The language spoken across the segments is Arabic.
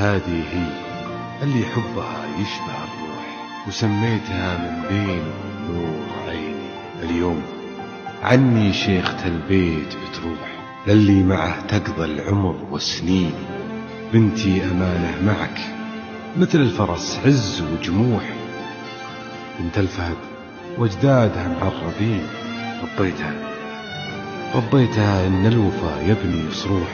هذه هي اللي حبها يشبه الروح، وسميتها من بين نور عيني. اليوم عني شيخة البيت بتروح، للي معه تقضى العمر والسنين. بنتي أمانة معك مثل الفرس عز وجموح، بنت الفهد وجدادها معربين. ربيتها إن الوفا يبني صروح،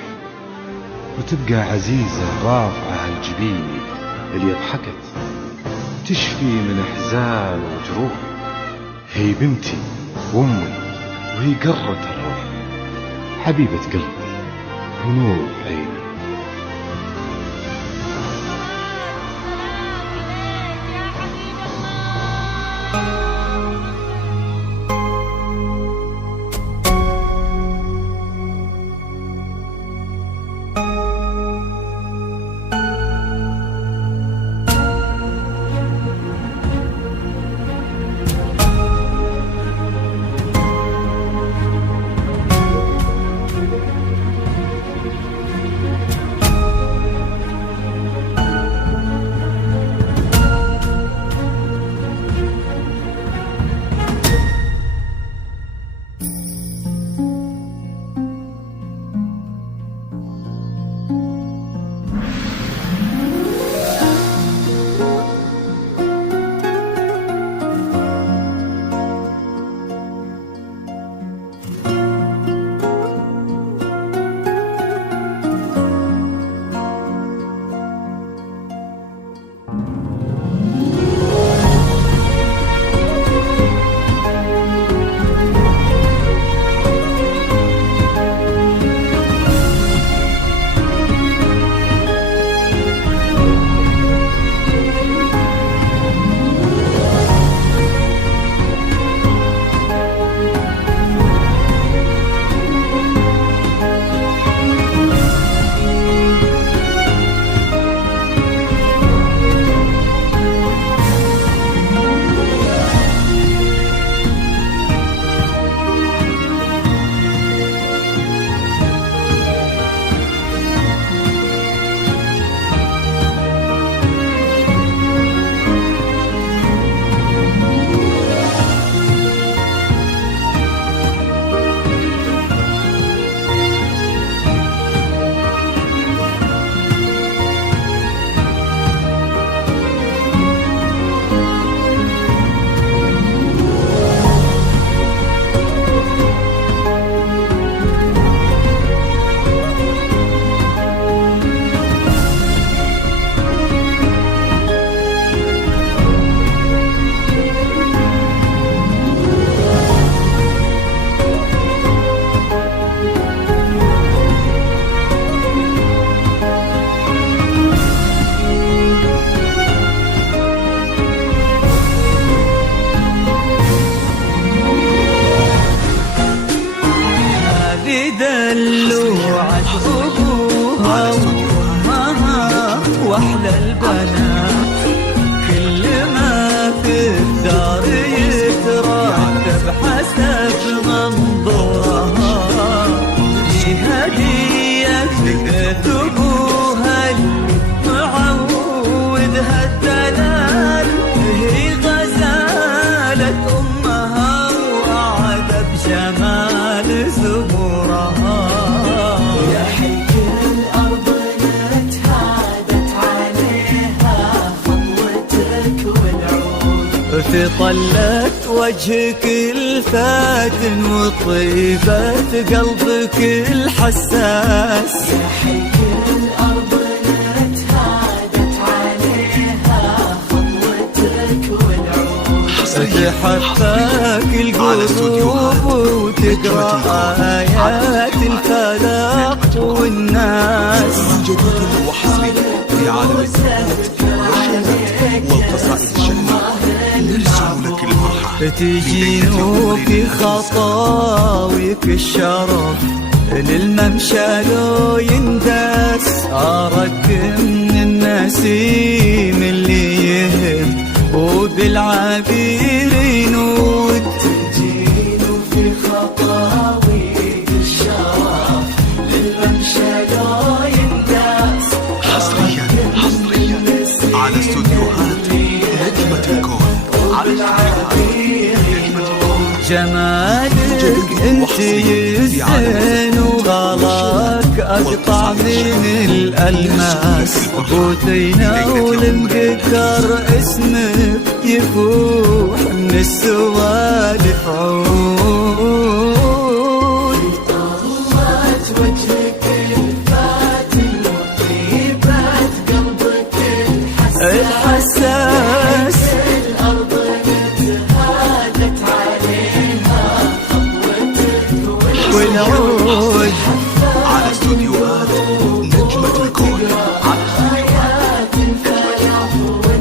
وتبقى عزيزة رافعة الجبين، اللي ضحكت تشفي من أحزان وجروح. هي بنتي وأمي وهي قرة الروح، حبيبة قلبي ونور عيني. واحلى البنات كل ما في الدار يترتب حسب منظورها، في هدية ابوها معودها الدلال، هي غزالة امها وأعذب جمال زبورها. في طلة وجهك الفاتن وطيبة قلبك الحساس، يا حي الأرض نتهادت عليها خطوتك والعود، تحفاك القلوب وتقرأ آيات الفلق والناس. جديد وحصري في عالم الزهد والشهادات والقصائد الشهيرة، نرسم لك الفرحة تجينو في خطاويك الشرف، للممشى لو ينداس أرق من النسيم اللي يهب وبالعبير ينود. تجينو في خطاويك الشرف، للممشى لو ينداس حصريا على استوديوهات نجمة الكون. جمالك انت يزين وغلاك اقطع من الالماس، بوثينا والمقدر اسمك يفوح من السوالف عود. طلت وجهك الفاتن وطيبات قلبك الحساس، الأرض نتهادت عليها خطوتك والعود على استوديوهات نجمة الكون.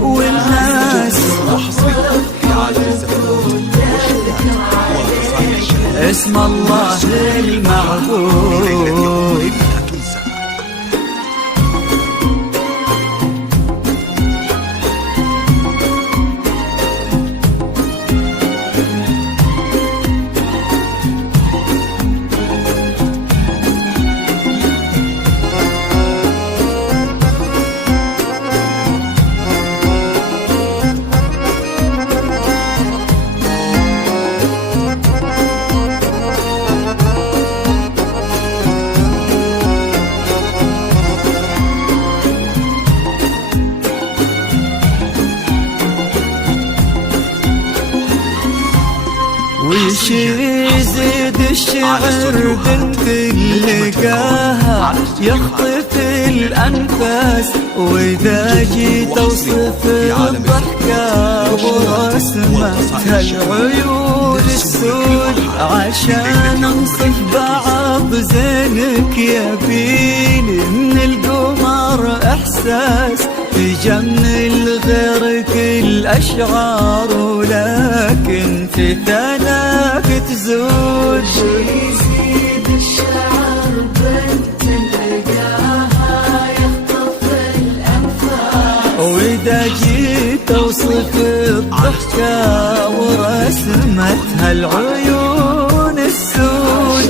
والناس وحصري في عالم الزفاف والشيلات والقصائد الشهيرة. اسم الله المعبود. وش يزيد الشعر بنت اللقاها يخطف الأنفاس، وإذا جيت أوصف الضحكة ورسمتها العيون السود، عشان أنصف بعض زينك يبيني من القمر إحساس، تجمل غيرك الأشعار ولكن في ثناك تزود. يزيد الشعر بنت لقاها يخطف الأنفاس، وإذا جيت أوصف الضحكة ورسمتها العيون السود،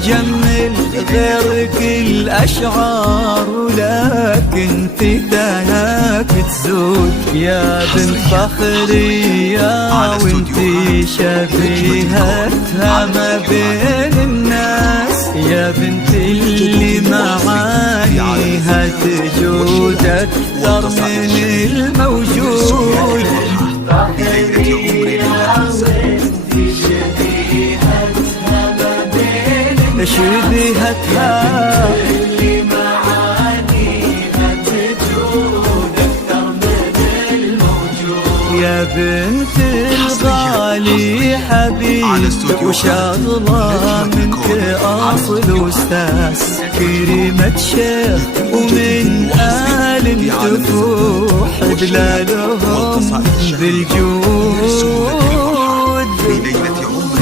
تجمل غيرك الأشعار ولكن في ثناك تزود. يا بنت فخرية وانتي شبيهتها ما بين الناس، يا بنت اللي معانيها تجود أكثر من الموجود. شبيهتها اللي معانيها تجود أكثر من الموجود. يا بنت الغالي حبيب وشغلة منك أصل أستاذ، كريمة شيخ ومن آل تفوح دلالهم بالجود. في ليلة عمر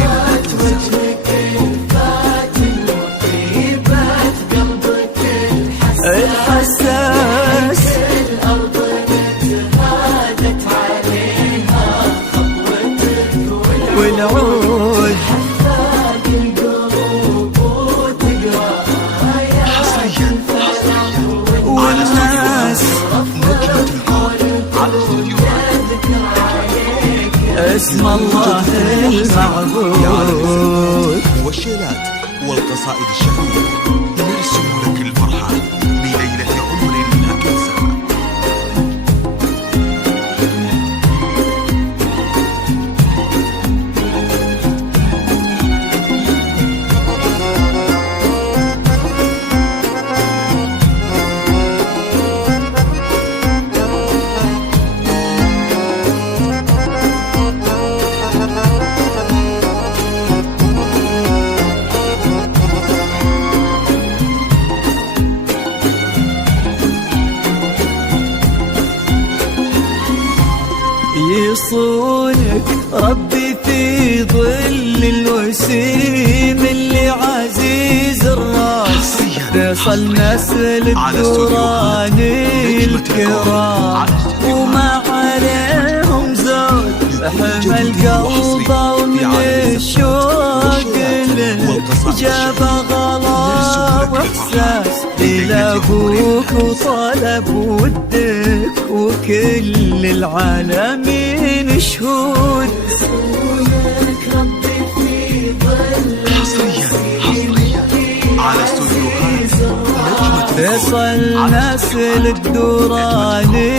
الحساس، الأرض نتهادت عليها خطوتك والعود باقي القلوب وتقراها يا والناس. نجمة الكون. على استوديوهات اسم الله المعبود. والشيلات والقصائد الشهيرة نرسم لك الفرحة بليلة عمر لا تنسى. يصونك ربي في ظل الوسيم اللي عزيز الراس، فيصل نسل الدوران الكرام وما عليهم زود، حمل قلبه ومن الشوق له جاب غلا واحساس لابوك وطلب ودك وكل العالمين شهود. حصريا على استوديوهات فيصل نسل الدوراني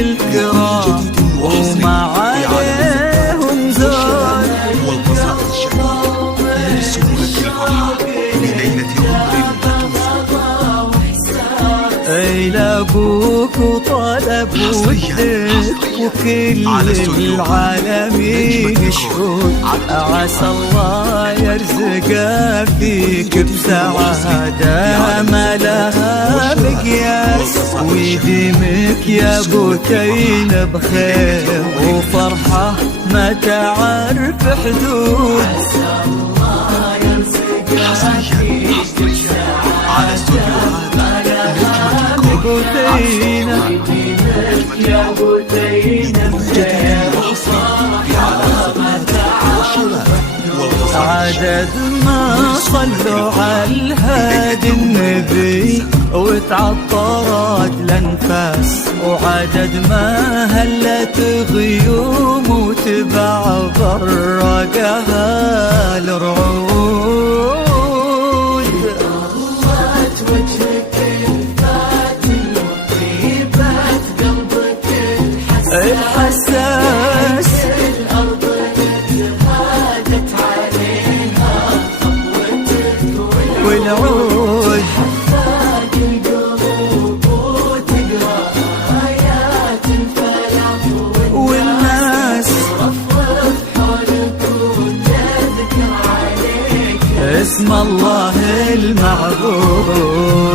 الكرام وما عليهم زاد، والقصائد الشعرية يرسم لك الفرحة بليلة عمر لا تنسى. اي لابوك وطلب ودك وكل العالمين يشهد. عسى الله يرزق فيك بسعادة ما لها مقياس، ويديمك يا بوتين بخير وفرحة ما تعرف حدود. حصريا على استوديوهات يا بوتينا جديد وحصري في عالم والشباب والقصائد. عدد ما صلوا على الهادي النبي وتعطرت الانفاس، وعدد ما هلت غيوم وتبع برقها الرعود. الحساس الأرض نتهادت عليها خطوتك والعود، باقي القلوب وتقرأ آيات الفلاح والناس والرفرف حولك وتذكر عليك اسم الله المعبود.